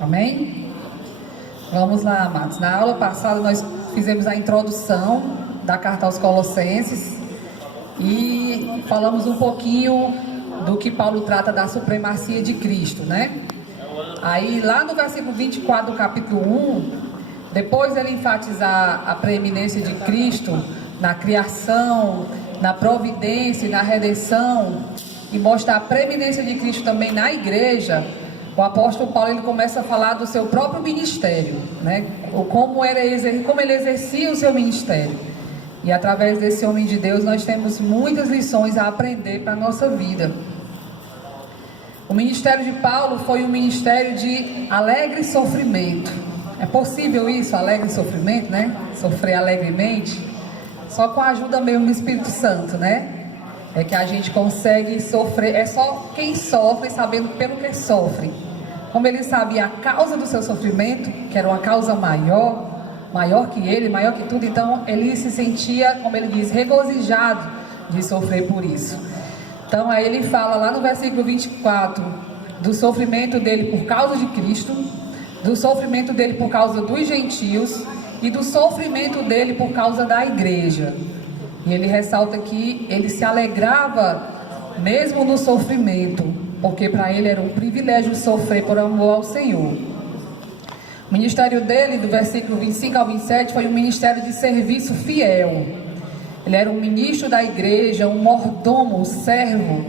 Amém? Vamos lá, amados. Na aula passada nós fizemos a introdução da carta aos Colossenses e falamos um pouquinho do que Paulo trata da supremacia de Cristo, né? Aí lá no versículo 24 do capítulo 1, depois ele enfatizar a preeminência de Cristo na criação, na providência e na redenção, e mostrar a preeminência de Cristo também na igreja, o apóstolo Paulo ele começa a falar do seu próprio ministério, né? Como ele exercia o seu ministério. E através desse homem de Deus nós temos muitas lições a aprender para a nossa vida. O ministério de Paulo foi um ministério de alegre sofrimento. É possível isso, alegre sofrimento, né? Sofrer alegremente, só com a ajuda mesmo do Espírito Santo, né? É que a gente consegue sofrer, é só quem sofre sabendo pelo que sofre. Como ele sabia a causa do seu sofrimento, que era uma causa maior que ele, maior que tudo, então ele se sentia, como ele diz, regozijado de sofrer por isso. Então aí ele fala lá no versículo 24, do sofrimento dele por causa de Cristo, do sofrimento dele por causa dos gentios e do sofrimento dele por causa da igreja. E ele ressalta que ele se alegrava mesmo no sofrimento, porque para ele era um privilégio sofrer por amor ao Senhor. O ministério dele, do versículo 25 ao 27, foi um ministério de serviço fiel. Ele era um ministro da igreja, um mordomo, um servo.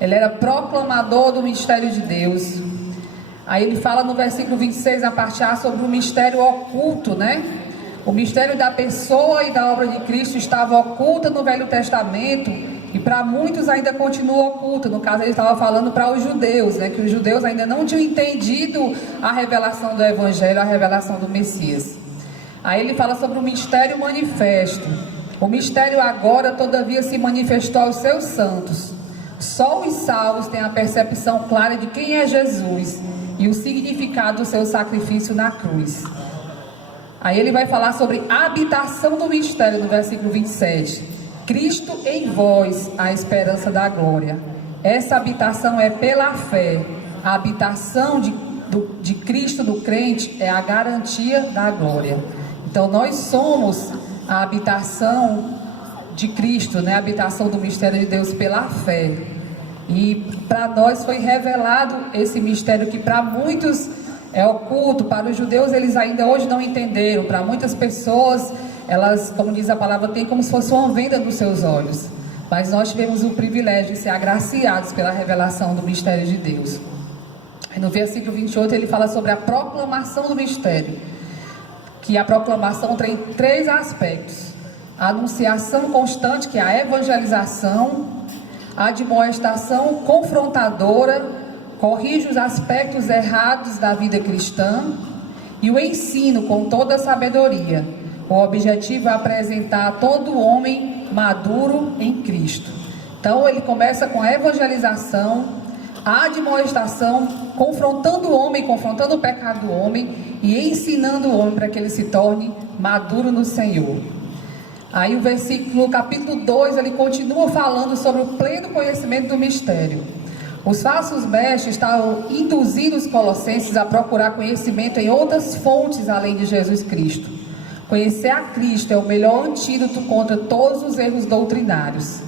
Ele era proclamador do mistério de Deus. Aí ele fala no versículo 26, a parte A, sobre o mistério oculto, né? O mistério da pessoa e da obra de Cristo estava oculta no Velho Testamento e para muitos ainda continua oculta. No caso ele estava falando para os judeus, né? Que os judeus ainda não tinham entendido a revelação do Evangelho, a revelação do Messias. Aí ele fala sobre o mistério manifesto. O mistério agora todavia se manifestou aos seus santos. Só os salvos têm a percepção clara de quem é Jesus e o significado do seu sacrifício na cruz. Aí ele vai falar sobre a habitação do mistério no versículo 27. Cristo em vós, a esperança da glória. Essa habitação é pela fé. A habitação de Cristo no crente é a garantia da glória. Então nós somos a habitação de Cristo, né? A habitação do mistério de Deus pela fé. E para nós foi revelado esse mistério que para muitos é oculto. Para os judeus eles ainda hoje não entenderam. Para muitas pessoas, elas, como diz a palavra, tem como se fosse uma venda nos seus olhos. Mas nós tivemos o privilégio de ser agraciados pela revelação do mistério de Deus. Aí no versículo 28 ele fala sobre a proclamação do mistério, que a proclamação tem três aspectos: a anunciação constante, que é a evangelização, a admoestação confrontadora, corrige os aspectos errados da vida cristã, e o ensino com toda a sabedoria. O objetivo é apresentar todo homem maduro em Cristo. Então ele começa com a evangelização, a admoestação, confrontando o homem, confrontando o pecado do homem e ensinando o homem para que ele se torne maduro no Senhor. Aí o capítulo 2, ele continua falando sobre o pleno conhecimento do mistério. Os falsos mestres estavam induzindo os colossenses a procurar conhecimento em outras fontes além de Jesus Cristo. Conhecer a Cristo é o melhor antídoto contra todos os erros doutrinários.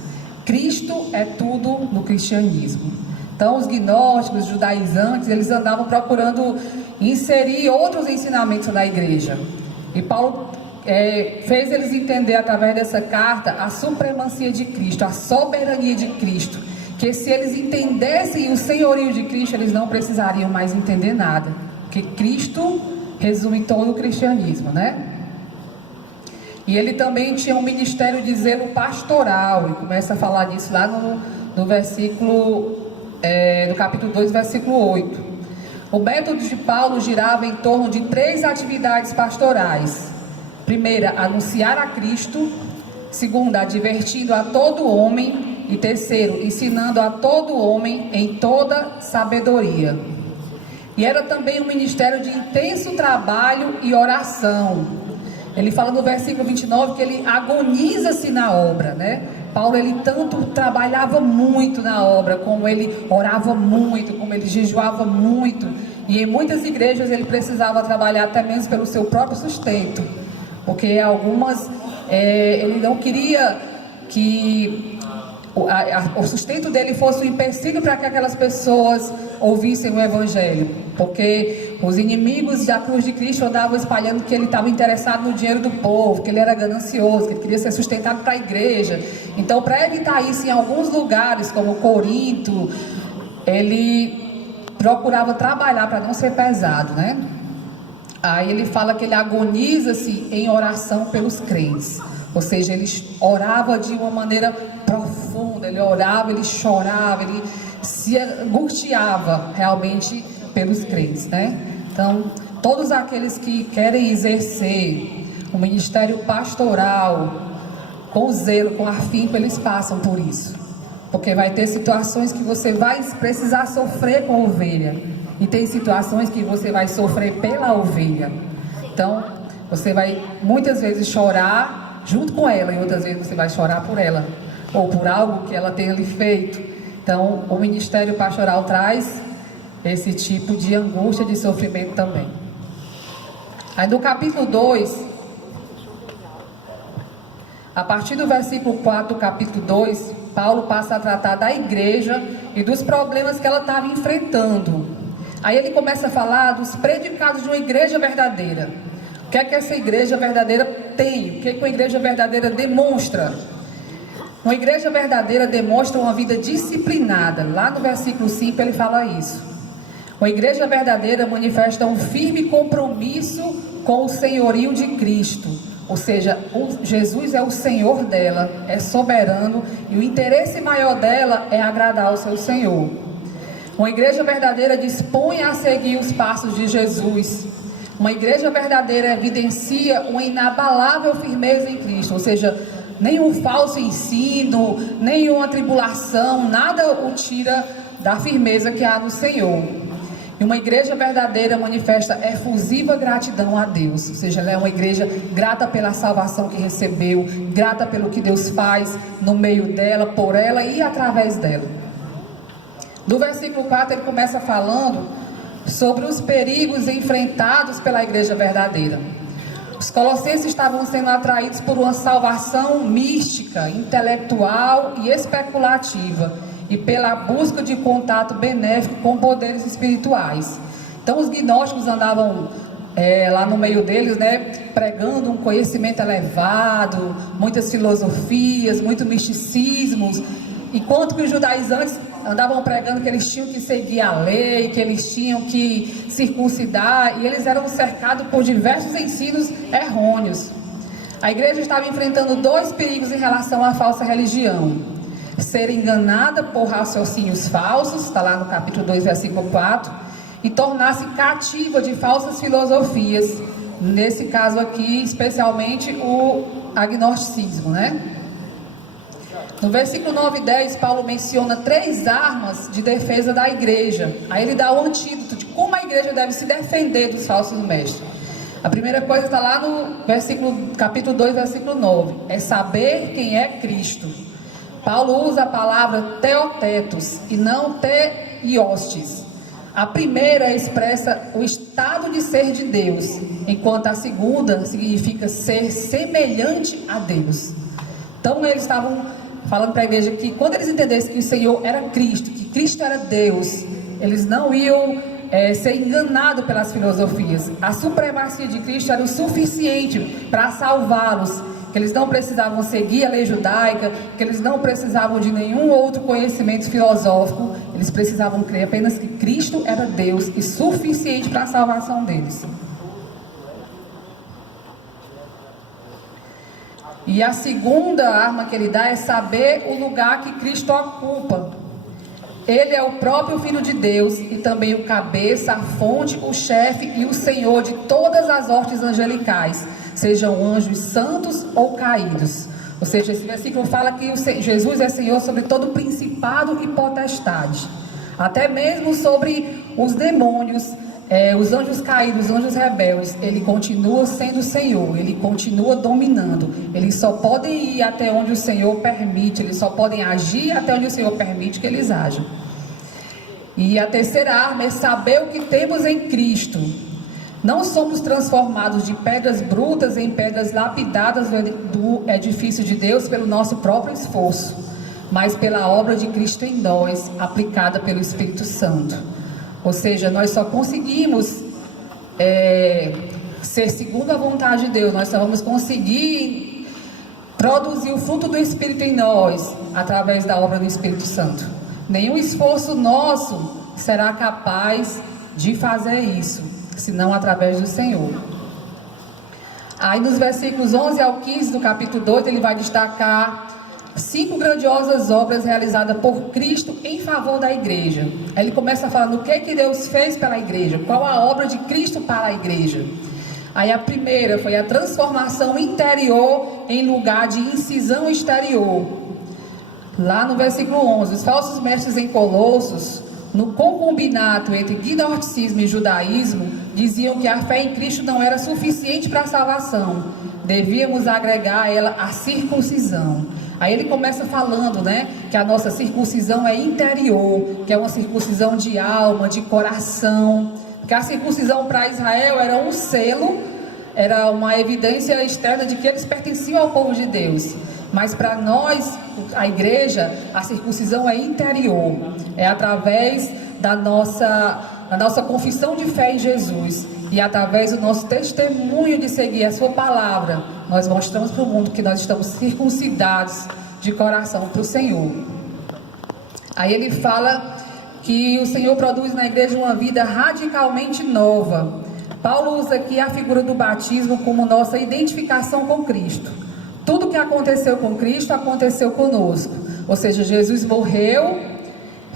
Cristo é tudo no cristianismo. Então os gnósticos, os judaizantes, eles andavam procurando inserir outros ensinamentos na igreja. E Paulo fez eles entender através dessa carta a supremacia de Cristo, a soberania de Cristo. Que se eles entendessem o senhorio de Cristo, eles não precisariam mais entender nada. Porque Cristo resume todo o cristianismo, né? E ele também tinha um ministério de zelo pastoral. E começa a falar disso lá no versículo, no capítulo 2, versículo 8. O método de Paulo girava em torno de três atividades pastorais. Primeira, anunciar a Cristo. Segunda, advertindo a todo homem. E terceiro, ensinando a todo homem em toda sabedoria. E era também um ministério de intenso trabalho e oração. Ele fala no versículo 29 que ele agoniza-se na obra, né? Paulo, ele tanto trabalhava muito na obra, como ele orava muito, como ele jejuava muito. E em muitas igrejas ele precisava trabalhar até mesmo pelo seu próprio sustento, porque algumas ele não queria que o sustento dele fosse um empecilho para que aquelas pessoas ouvissem o Evangelho, porque os inimigos da cruz de Cristo andavam espalhando que ele estava interessado no dinheiro do povo, que ele era ganancioso, que ele queria ser sustentado para a igreja. Então, para evitar isso, em alguns lugares como Corinto, ele procurava trabalhar para não ser pesado, né? Aí ele fala que ele agoniza-se em oração pelos crentes, ou seja, ele orava de uma maneira profunda, ele orava, ele chorava, ele se angustiava realmente pelos crentes, né? Então, todos aqueles que querem exercer o ministério pastoral com zelo, com afinco, eles passam por isso, porque vai ter situações que você vai precisar sofrer com a ovelha, e tem situações que você vai sofrer pela ovelha. Então, você vai muitas vezes chorar junto com ela, e outras vezes você vai chorar por ela, ou por algo que ela tenha lhe feito. Então, o ministério pastoral traz esse tipo de angústia, de sofrimento também. Aí no capítulo 2, a partir do versículo 4 do capítulo 2, Paulo passa a tratar da igreja e dos problemas que ela estava enfrentando. Aí ele começa a falar dos predicados de uma igreja verdadeira. O que é que essa igreja verdadeira tem? O que é que uma igreja verdadeira demonstra? Uma igreja verdadeira demonstra uma vida disciplinada. Lá no versículo 5 ele fala isso. Uma igreja verdadeira manifesta um firme compromisso com o senhorio de Cristo. Ou seja, Jesus é o Senhor dela, é soberano, e o interesse maior dela é agradar ao seu Senhor. Uma igreja verdadeira dispõe a seguir os passos de Jesus. Uma igreja verdadeira evidencia uma inabalável firmeza em Cristo, ou seja, nenhum falso ensino, nenhuma tribulação, nada o tira da firmeza que há no Senhor. E uma igreja verdadeira manifesta efusiva gratidão a Deus, ou seja, ela é uma igreja grata pela salvação que recebeu, grata pelo que Deus faz no meio dela, por ela e através dela. Do versículo 4 ele começa falando sobre os perigos enfrentados pela igreja verdadeira. Os colossenses estavam sendo atraídos por uma salvação mística, intelectual e especulativa, e pela busca de contato benéfico com poderes espirituais. Então os gnósticos andavam lá no meio deles, né, pregando um conhecimento elevado, muitas filosofias, muitos misticismos, enquanto que os judaizantes andavam pregando que eles tinham que seguir a lei, que eles tinham que circuncidar, e eles eram cercados por diversos ensinos errôneos. A igreja estava enfrentando dois perigos em relação à falsa religião: ser enganada por raciocínios falsos, está lá no capítulo 2, versículo 4, e tornar-se cativa de falsas filosofias, nesse caso aqui, especialmente o agnosticismo, né? No versículo 9 e 10, Paulo menciona 3 armas de defesa da igreja. Aí ele dá o antídoto de como a igreja deve se defender dos falsos mestres. A primeira coisa está lá no capítulo 2, versículo 9. É saber quem é Cristo. Paulo usa a palavra teotetos e não teiostes. A primeira expressa o estado de ser de Deus, enquanto a segunda significa ser semelhante a Deus. Então eles estavam falando para a igreja que quando eles entendessem que o Senhor era Cristo, que Cristo era Deus, eles não iam ser enganados pelas filosofias. A supremacia de Cristo era o suficiente para salvá-los, que eles não precisavam seguir a lei judaica, que eles não precisavam de nenhum outro conhecimento filosófico, eles precisavam crer apenas que Cristo era Deus e suficiente para a salvação deles. E a segunda arma que ele dá é saber o lugar que Cristo ocupa. Ele é o próprio Filho de Deus e também o cabeça, a fonte, o chefe e o Senhor de todas as hortes angelicais, sejam anjos santos ou caídos. Ou seja, esse versículo fala que Jesus é Senhor sobre todo principado e potestade, até mesmo sobre os demônios, os anjos caídos, os anjos rebeldes. Ele continua sendo Senhor, ele continua dominando. Eles só podem ir até onde o Senhor permite, eles só podem agir até onde o Senhor permite que eles ajam. E a terceira arma é saber o que temos em Cristo. Não somos transformados de pedras brutas em pedras lapidadas do edifício de Deus pelo nosso próprio esforço, mas pela obra de Cristo em nós, aplicada pelo Espírito Santo. Ou seja, nós só conseguimos ser segundo a vontade de Deus, nós só vamos conseguir produzir o fruto do Espírito em nós, através da obra do Espírito Santo. Nenhum esforço nosso será capaz de fazer isso, senão através do Senhor. Aí nos versículos 11 ao 15 do capítulo 2, ele vai destacar 5 grandiosas obras realizadas por Cristo em favor da igreja. Aí ele começa falando o que Deus fez pela igreja, qual a obra de Cristo para a igreja. Aí a primeira foi a transformação interior em lugar de incisão exterior. Lá no versículo 11, os falsos mestres em Colossos, no concubinato entre gnosticismo e judaísmo, diziam que a fé em Cristo não era suficiente para a salvação, devíamos agregar a ela a circuncisão. Aí ele começa falando, que a nossa circuncisão é interior, que é uma circuncisão de alma, de coração, porque a circuncisão para Israel era um selo, era uma evidência externa de que eles pertenciam ao povo de Deus. Mas para nós, a igreja, a circuncisão é interior, é através da nossa confissão de fé em Jesus e através do nosso testemunho de seguir a sua palavra, nós mostramos para o mundo que nós estamos circuncidados de coração para o Senhor. Aí ele fala que o Senhor produz na igreja uma vida radicalmente nova. Paulo usa aqui a figura do batismo como nossa identificação com Cristo. Tudo que aconteceu com Cristo aconteceu conosco. Ou seja, Jesus morreu,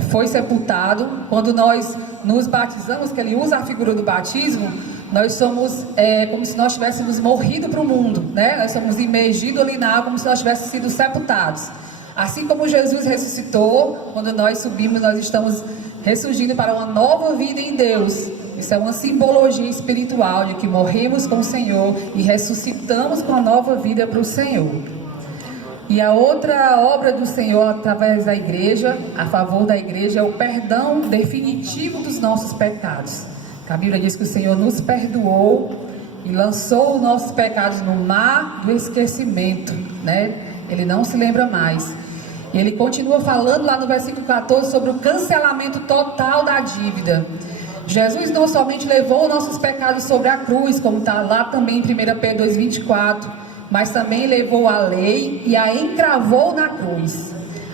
foi sepultado. Quando nós nos batizamos, que ele usa a figura do batismo, nós somos como se nós tivéssemos morrido para o mundo, Nós somos imergidos ali na água como se nós tivéssemos sido sepultados. Assim como Jesus ressuscitou, quando nós subimos, nós estamos ressurgindo para uma nova vida em Deus. Isso é uma simbologia espiritual de que morremos com o Senhor e ressuscitamos com a nova vida para o Senhor. E a outra obra do Senhor através da igreja, a favor da igreja, é o perdão definitivo dos nossos pecados. A Bíblia diz que o Senhor nos perdoou e lançou os nossos pecados no mar do esquecimento, Ele não se lembra mais. E ele continua falando lá no versículo 14 sobre o cancelamento total da dívida. Jesus não somente levou nossos pecados sobre a cruz, como está lá também em 1 Pedro 2,24, mas também levou a lei e a encravou na cruz.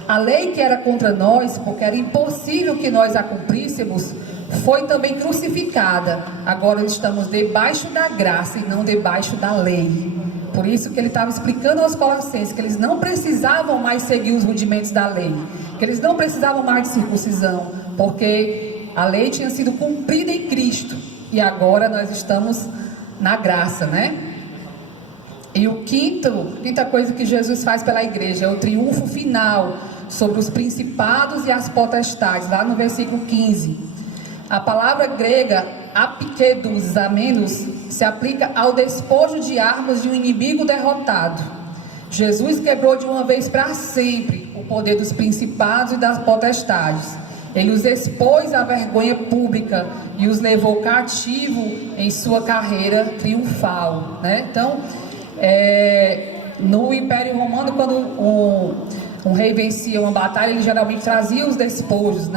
A lei que era contra nós, porque era impossível que nós a cumpríssemos, foi também crucificada. Agora estamos debaixo da graça e não debaixo da lei. Por isso que ele estava explicando aos Colossenses que eles não precisavam mais seguir os rudimentos da lei, que eles não precisavam mais de circuncisão, porque a lei tinha sido cumprida em Cristo e agora nós estamos na graça, E quinta coisa que Jesus faz pela igreja é o triunfo final sobre os principados e as potestades, lá no versículo 15. A palavra grega apikedos, a menos, se aplica ao despojo de armas de um inimigo derrotado. Jesus quebrou de uma vez para sempre o poder dos principados e das potestades. Ele os expôs à vergonha pública e os levou cativo em sua carreira triunfal, Então, no Império Romano, quando um rei vencia uma batalha, ele geralmente trazia os despojos,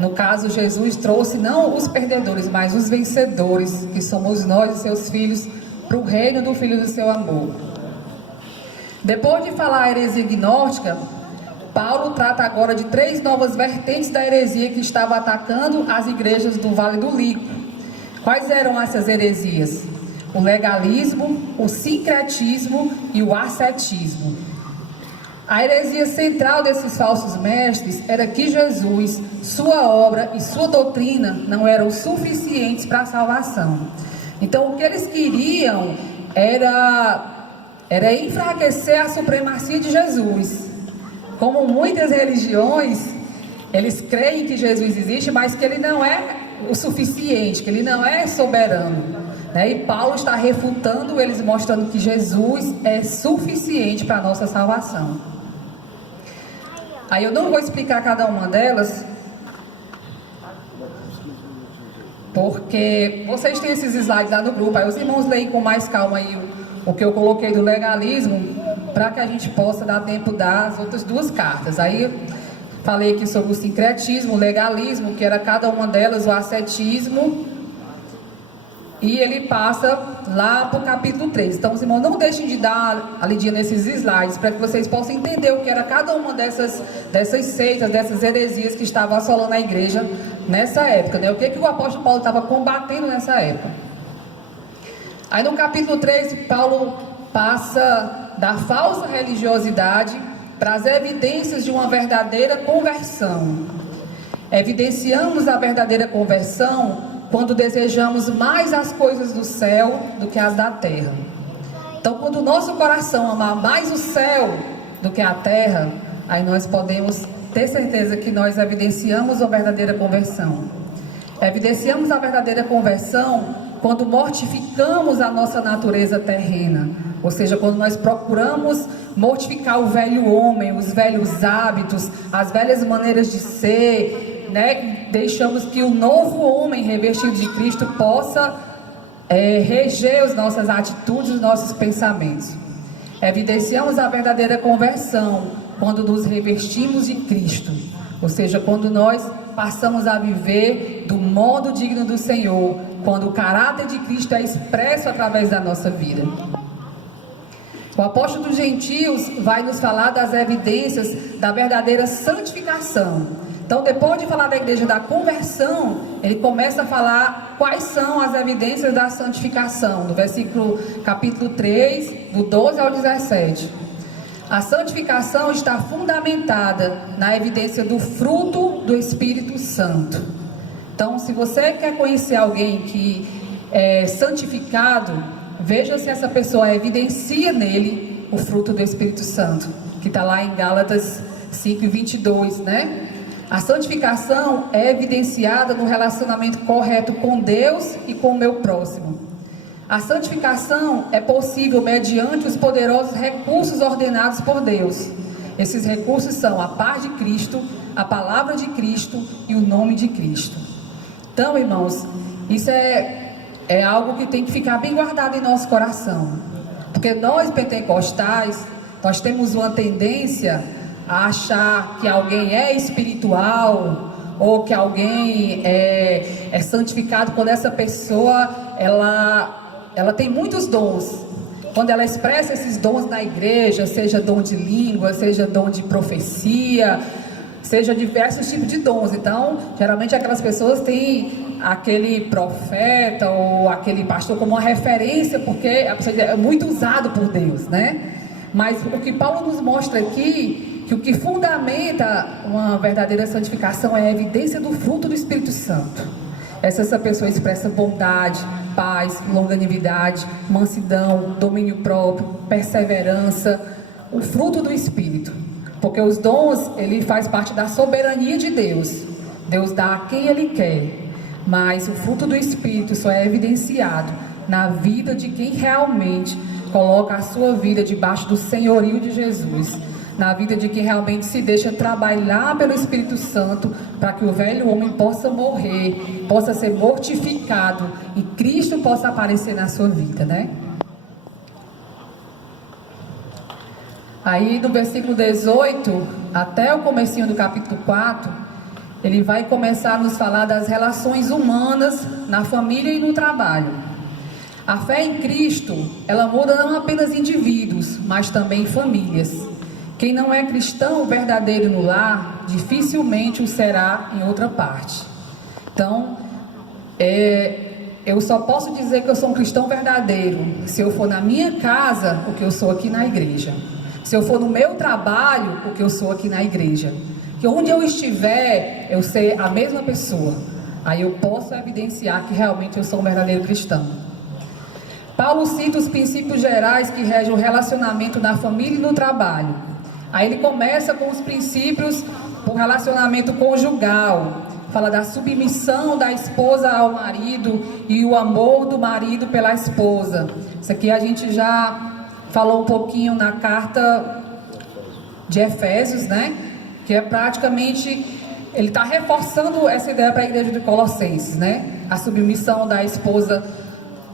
No caso, Jesus trouxe não os perdedores, mas os vencedores, que somos nós e seus filhos, para o reino do Filho do seu amor. Depois de falar a heresia gnóstica, Paulo trata agora de 3 novas vertentes da heresia que estava atacando as igrejas do Vale do Lico. Quais eram essas heresias? O legalismo, o sincretismo e o ascetismo. A heresia central desses falsos mestres era que Jesus, sua obra e sua doutrina não eram suficientes para a salvação. Então o que eles queriam era enfraquecer a supremacia de Jesus. Como muitas religiões, eles creem que Jesus existe, mas que ele não é o suficiente, que ele não é soberano. E Paulo está refutando eles, mostrando que Jesus é suficiente para a nossa salvação. Aí eu não vou explicar cada uma delas, porque vocês têm esses slides lá no grupo, aí os irmãos leem com mais calma aí o que eu coloquei do legalismo, para que a gente possa dar tempo das outras duas cartas. Aí falei aqui sobre o sincretismo, o legalismo, que era cada uma delas, o ascetismo, e ele passa lá para o capítulo 3. Então, os irmãos, não deixem de dar a lidinha nesses slides, para que vocês possam entender o que era cada uma dessas seitas, dessas heresias que estavam assolando a igreja nessa época, né? O que o apóstolo Paulo estava combatendo nessa época. Aí no capítulo 3, Paulo passa da falsa religiosidade para as evidências de uma verdadeira conversão. Evidenciamos a verdadeira conversão quando desejamos mais as coisas do céu do que as da terra. Então, quando o nosso coração amar mais o céu do que a terra, aí nós podemos ter certeza que nós evidenciamos a verdadeira conversão. Evidenciamos a verdadeira conversão quando mortificamos a nossa natureza terrena, ou seja, quando nós procuramos mortificar o velho homem, os velhos hábitos, as velhas maneiras de ser, né? Deixamos que o novo homem revestido de Cristo possa reger as nossas atitudes, os nossos pensamentos. Evidenciamos a verdadeira conversão quando nos revestimos de Cristo, ou seja, quando nós passamos a viver do modo digno do Senhor, quando o caráter de Cristo é expresso através da nossa vida. O apóstolo dos gentios vai nos falar das evidências da verdadeira santificação. Então, depois de falar da igreja da conversão, ele começa a falar quais são as evidências da santificação, no capítulo 3, do 12 ao 17. A santificação está fundamentada na evidência do fruto do Espírito Santo. Então, se você quer conhecer alguém que é santificado, veja se essa pessoa evidencia nele o fruto do Espírito Santo, que está lá em Gálatas 5:22, né? A santificação é evidenciada no relacionamento correto com Deus e com o meu próximo. A santificação é possível mediante os poderosos recursos ordenados por Deus. Esses recursos são a paz de Cristo, a palavra de Cristo e o nome de Cristo. Então, irmãos, isso é algo que tem que ficar bem guardado em nosso coração. Porque nós pentecostais, nós temos uma tendência a achar que alguém é espiritual ou que alguém é santificado quando essa pessoa ela tem muitos dons. Quando ela expressa esses dons na igreja, seja dom de língua, seja dom de profecia, seja diversos tipos de dons. Então, geralmente aquelas pessoas têm aquele profeta ou aquele pastor como uma referência, porque é muito usado por Deus, né? Mas o que Paulo nos mostra aqui, que o que fundamenta uma verdadeira santificação é a evidência do fruto do Espírito Santo. Essa pessoa expressa bondade, paz, longanimidade, mansidão, domínio próprio, perseverança, o fruto do Espírito. Porque os dons, ele faz parte da soberania de Deus. Deus dá a quem Ele quer, mas o fruto do Espírito só é evidenciado na vida de quem realmente coloca a sua vida debaixo do senhorio de Jesus, na vida de quem realmente se deixa trabalhar pelo Espírito Santo, para que o velho homem possa morrer, possa ser mortificado e Cristo possa aparecer na sua vida, né? Aí no versículo 18 até o comecinho do capítulo 4, ele vai começar a nos falar das relações humanas na família e no trabalho. A fé em Cristo, ela muda não apenas indivíduos, mas também famílias. Quem não é cristão verdadeiro no lar, dificilmente o será em outra parte. Então, eu só posso dizer que eu sou um cristão verdadeiro se eu for na minha casa o que eu sou aqui na igreja. Se eu for no meu trabalho o que eu sou aqui na igreja. Que onde eu estiver, eu ser a mesma pessoa. Aí eu posso evidenciar que realmente eu sou um verdadeiro cristão. Paulo cita os princípios gerais que regem o relacionamento na família e no trabalho. Aí ele começa com os princípios do relacionamento conjugal. Fala da submissão da esposa ao marido e o amor do marido pela esposa. Isso aqui a gente já falou um pouquinho na carta de Efésios, né? Que é praticamente, ele está reforçando essa ideia para a igreja de Colossenses, né? A submissão da esposa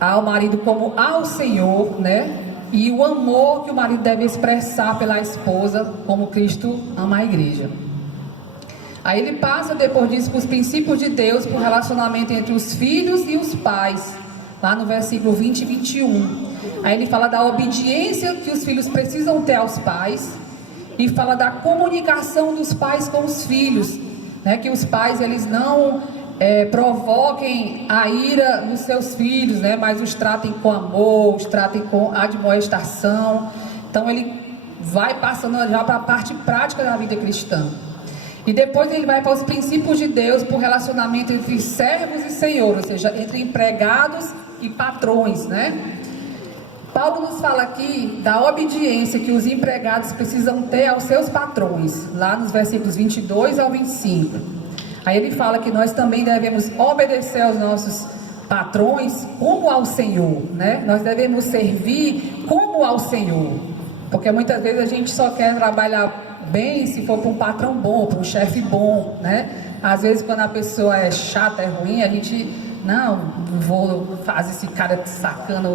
ao marido como ao Senhor, né? E o amor que o marido deve expressar pela esposa, como Cristo ama a igreja. Aí ele passa depois disso para os princípios de Deus, para o relacionamento entre os filhos e os pais, lá no versículo 20 e 21. Aí ele fala da obediência que os filhos precisam ter aos pais, e fala da comunicação dos pais com os filhos, né? Que os pais eles não provoquem a ira nos seus filhos, né? Mas os tratem com amor, os tratem com admoestação. Então ele vai passando já para a parte prática da vida cristã. E depois ele vai para os princípios de Deus, para o relacionamento entre servos e senhor, ou seja, entre empregados e patrões, né? Paulo nos fala aqui da obediência que os empregados precisam ter aos seus patrões, lá nos versículos 22 ao 25. Aí ele fala que nós também devemos obedecer aos nossos patrões como ao Senhor, né? Nós devemos servir como ao Senhor, porque muitas vezes a gente só quer trabalhar bem se for para um patrão bom, para um chefe bom, né? Às vezes quando a pessoa é chata, é ruim, a gente, não vou fazer esse cara sacana,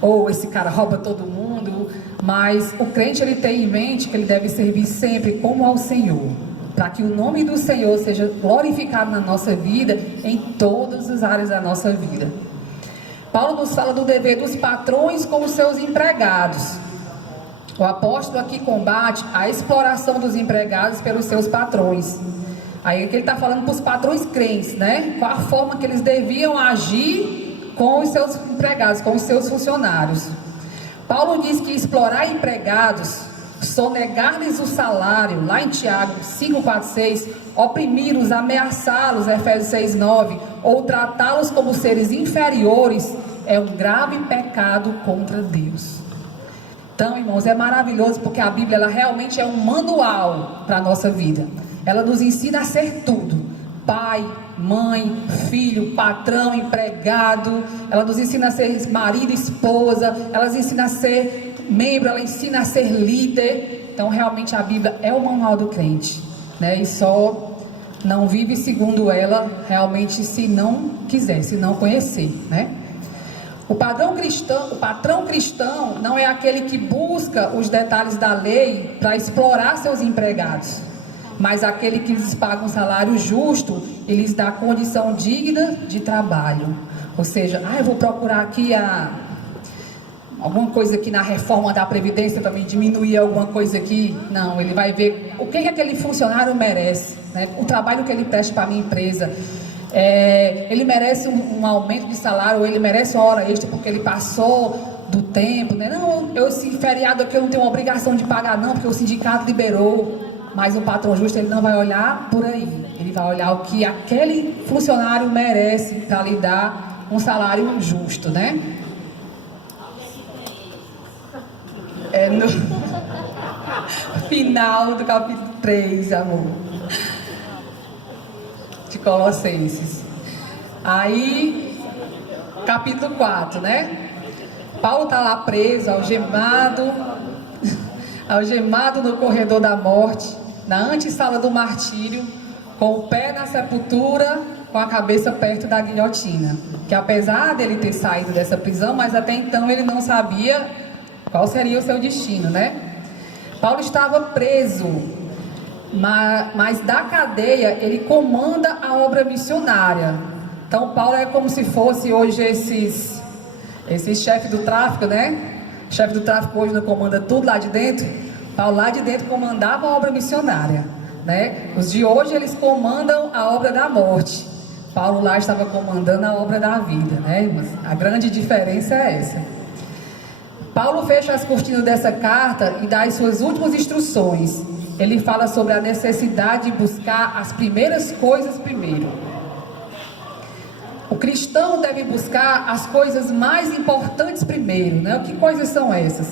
ou esse cara rouba todo mundo. Mas o crente ele tem em mente que ele deve servir sempre como ao Senhor, para que o nome do Senhor seja glorificado na nossa vida, em todas as áreas da nossa vida. Paulo nos fala do dever dos patrões com os seus empregados. O apóstolo aqui combate a exploração dos empregados pelos seus patrões. Aí que ele está falando para os patrões crentes, né? Qual a forma que eles deviam agir com os seus empregados, com os seus funcionários. Paulo diz que explorar empregados, sonegar-lhes o salário, lá em Tiago 5, 4, 6, oprimi-los, ameaçá-los, Efésios 6, 9, ou tratá-los como seres inferiores, é um grave pecado contra Deus. Então, irmãos, é maravilhoso porque a Bíblia ela realmente é um manual para a nossa vida. Ela nos ensina a ser tudo: pai, mãe, filho, patrão, empregado. Ela nos ensina a ser marido, esposa. Ela nos ensina a ser membro, ela ensina a ser líder. Então, realmente a Bíblia é o manual do crente, né? E só não vive segundo ela realmente se não quiser, se não conhecer, né? O patrão cristão não é aquele que busca os detalhes da lei para explorar seus empregados, mas aquele que lhes paga um salário justo e lhes dá condição digna de trabalho. Ou seja, eu vou procurar aqui alguma coisa aqui na reforma da Previdência para me diminuir alguma coisa aqui. Não, ele vai ver o que aquele funcionário merece, né? O trabalho que ele presta para a minha empresa. Ele merece um aumento de salário, ou ele merece uma hora extra porque ele passou do tempo, né? Não, esse feriado aqui eu não tenho obrigação de pagar não, porque o sindicato liberou. Mas o patrão justo ele não vai olhar por aí, ele vai olhar o que aquele funcionário merece para lhe dar um salário justo, né? No final do capítulo 3, amor, de Colossenses. Aí, capítulo 4, né? Paulo está lá preso, algemado no corredor da morte, na antessala do martírio, com o pé na sepultura, com a cabeça perto da guilhotina. Que apesar dele ter saído dessa prisão, mas até então ele não sabia qual seria o seu destino, né? Paulo estava preso, mas da cadeia ele comanda a obra missionária. Então Paulo é como se fosse hoje esses chefes do tráfico, né? O chefe do tráfico hoje não comanda tudo lá de dentro. Paulo lá de dentro comandava a obra missionária, né? Os de hoje eles comandam a obra da morte. Paulo lá estava comandando a obra da vida, né? Mas a grande diferença é essa. Paulo fecha as cortinas dessa carta e dá as suas últimas instruções. Ele fala sobre a necessidade de buscar as primeiras coisas primeiro. O cristão deve buscar as coisas mais importantes primeiro, né? Que coisas são essas?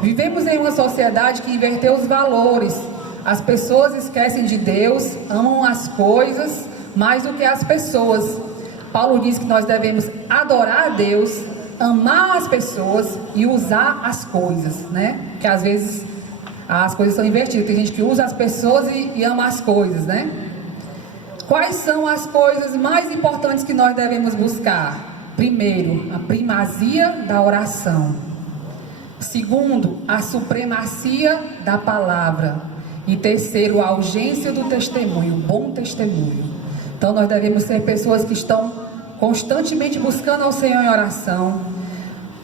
Vivemos em uma sociedade que inverteu os valores. As pessoas esquecem de Deus, amam as coisas mais do que as pessoas. Paulo diz que nós devemos adorar a Deus, amar as pessoas e usar as coisas, né? Porque às vezes as coisas são invertidas. Tem gente que usa as pessoas e ama as coisas, né? Quais são as coisas mais importantes que nós devemos buscar? Primeiro, a primazia da oração. Segundo, a supremacia da palavra. E terceiro, a urgência do testemunho, o bom testemunho. Então nós devemos ser pessoas que estão constantemente buscando ao Senhor em oração,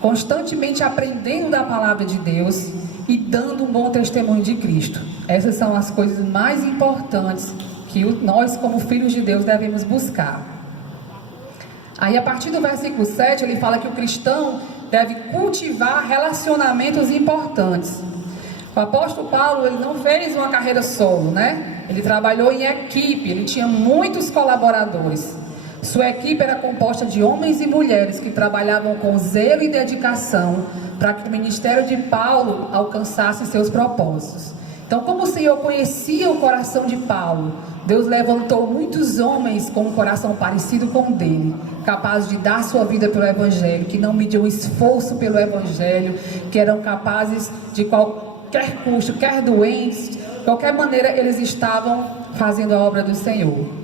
constantemente aprendendo da palavra de Deus e dando um bom testemunho de Cristo. Essas são as coisas mais importantes que nós, como filhos de Deus, devemos buscar. Aí, a partir do versículo 7, ele fala que o cristão deve cultivar relacionamentos importantes. O apóstolo Paulo, ele não fez uma carreira solo, né? Ele trabalhou em equipe, ele tinha muitos colaboradores. Sua equipe era composta de homens e mulheres que trabalhavam com zelo e dedicação para que o ministério de Paulo alcançasse seus propósitos. Então, como o Senhor conhecia o coração de Paulo, Deus levantou muitos homens com um coração parecido com o dele, capazes de dar sua vida pelo Evangelho, que não mediam esforço pelo Evangelho, que eram capazes de qualquer custo, quer doentes, de qualquer maneira eles estavam fazendo a obra do Senhor.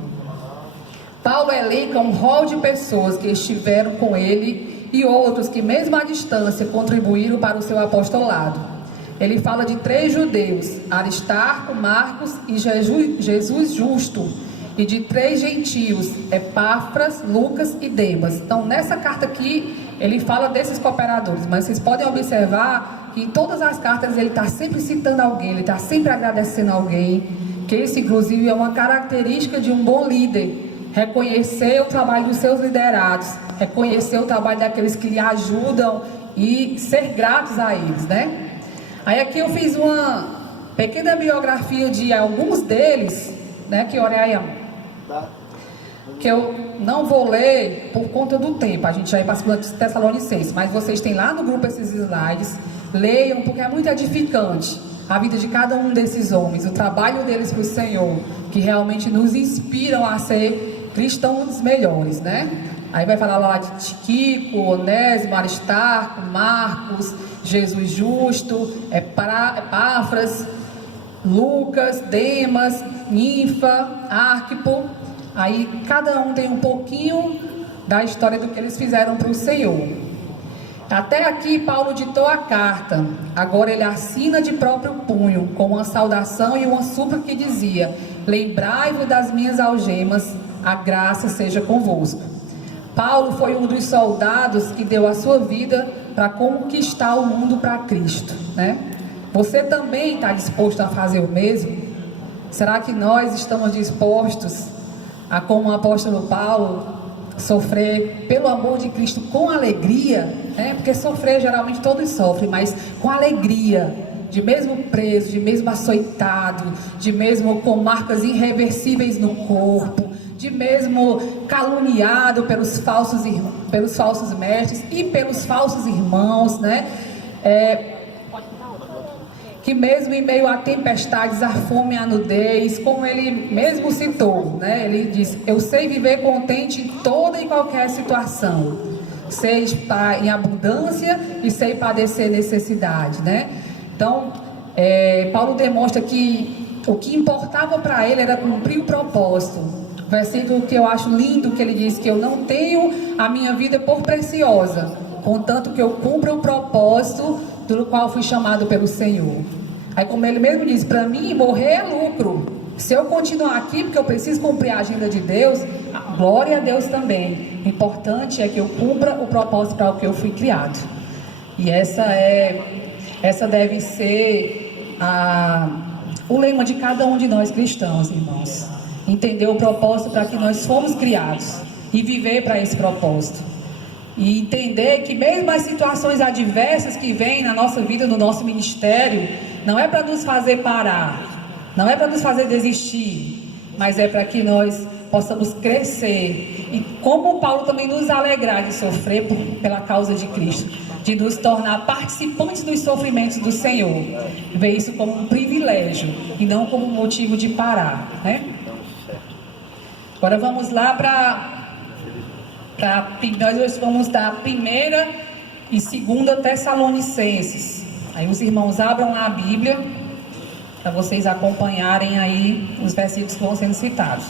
Paulo elenca um rol de pessoas que estiveram com ele e outros que, mesmo à distância, contribuíram para o seu apostolado. Ele fala de 3 judeus, Aristarco, Marcos e Jesus Justo, e de 3 gentios, Epáfras, Lucas e Demas. Então, nessa carta aqui, ele fala desses cooperadores, mas vocês podem observar que em todas as cartas ele está sempre citando alguém, ele está sempre agradecendo alguém, que isso, inclusive, é uma característica de um bom líder. Reconhecer o trabalho dos seus liderados, reconhecer o trabalho daqueles que lhe ajudam e ser gratos a eles, né? Aí aqui eu fiz uma pequena biografia de alguns deles, né? Que eu não vou ler por conta do tempo, a gente já vai para 2 Tessalonicenses, mas vocês têm lá no grupo esses slides, leiam, porque é muito edificante a vida de cada um desses homens, o trabalho deles para o Senhor, que realmente nos inspiram a ser cristãos melhores, né? Aí vai falar lá de Tíquico, Onésimo, Aristarco, Marcos, Jesus Justo, Epáfras, Lucas, Demas, Ninfa, Arquipo. Aí cada um tem um pouquinho da história do que eles fizeram para o Senhor. Até aqui Paulo ditou a carta. Agora ele assina de próprio punho, com uma saudação e uma súplica que dizia: lembrai-vos das minhas algemas, a graça seja convosco. Paulo foi um dos soldados que deu a sua vida para conquistar o mundo para Cristo, né? Você também está disposto a fazer o mesmo? Será que nós estamos dispostos a, como o apóstolo Paulo, sofrer pelo amor de Cristo com alegria, né? Porque sofrer geralmente todos sofrem, mas com alegria, de mesmo preso, de mesmo açoitado, de mesmo com marcas irreversíveis no corpo, de mesmo caluniado pelos falsos mestres e pelos falsos irmãos, né? Que mesmo em meio a tempestades, a fome e a nudez, como ele mesmo citou, né? Ele diz: eu sei viver contente em toda e qualquer situação, sei estar em abundância e sei padecer necessidade, né? Então, Paulo demonstra que o que importava para ele era cumprir o propósito. Versículo que eu acho lindo, que ele diz que eu não tenho a minha vida por preciosa, contanto que eu cumpra o propósito do qual fui chamado pelo Senhor. Aí, como ele mesmo diz, para mim morrer é lucro. Se eu continuar aqui, porque eu preciso cumprir a agenda de Deus, glória a Deus também. O importante é que eu cumpra o propósito para o que eu fui criado. E essa deve ser o lema de cada um de nós cristãos, irmãos. Entender o propósito para que nós fomos criados e viver para esse propósito. E entender que mesmo as situações adversas que vêm na nossa vida, no nosso ministério, não é para nos fazer parar, não é para nos fazer desistir, mas é para que nós possamos crescer e, como Paulo, também nos alegrar de sofrer pela causa de Cristo, de nos tornar participantes dos sofrimentos do Senhor, ver isso como um privilégio e não como um motivo de parar, né? Agora vamos lá nós vamos dar 1ª e 2ª Tessalonicenses. Aí os irmãos abram lá a Bíblia para vocês acompanharem aí os versículos que vão sendo citados.